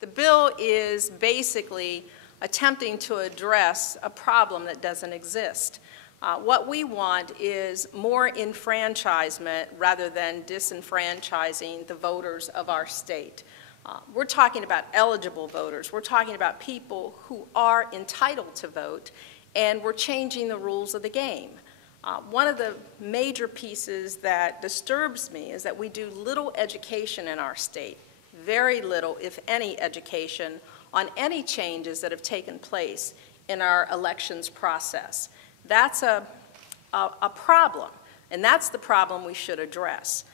The bill is basically attempting to address a problem that doesn't exist. What we want is more enfranchisement rather than disenfranchising the voters of our state. We're talking about eligible voters. We're talking about people who are entitled to vote, and we're changing the rules of the game. One of the major pieces that disturbs me is that we do little education in our state, very little, if any, education on any changes that have taken place in our elections process. That's a problem, and that's the problem we should address.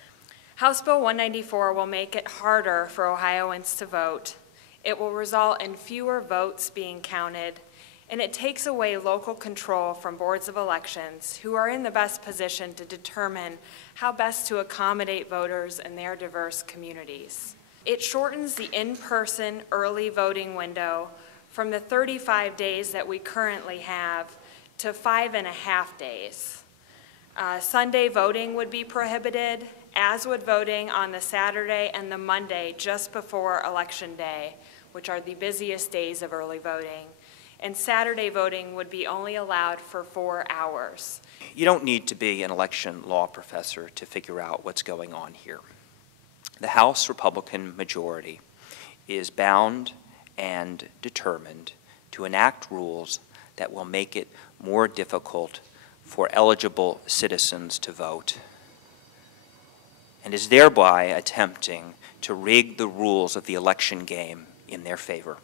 House Bill 194 will make it harder for Ohioans to vote. It will result in fewer votes being counted, and it takes away local control from boards of elections who are in the best position to determine how best to accommodate voters in their diverse communities. It shortens the in-person early voting window from the 35 days that we currently have to 5.5 days. Sunday voting would be prohibited, as would voting on the Saturday and the Monday just before Election Day, which are the busiest days of early voting. And Saturday voting would be only allowed for 4 hours. You don't need to be an election law professor to figure out what's going on here. The House Republican majority is bound and determined to enact rules that will make it more difficult for eligible citizens to vote, and is thereby attempting to rig the rules of the election game in their favor.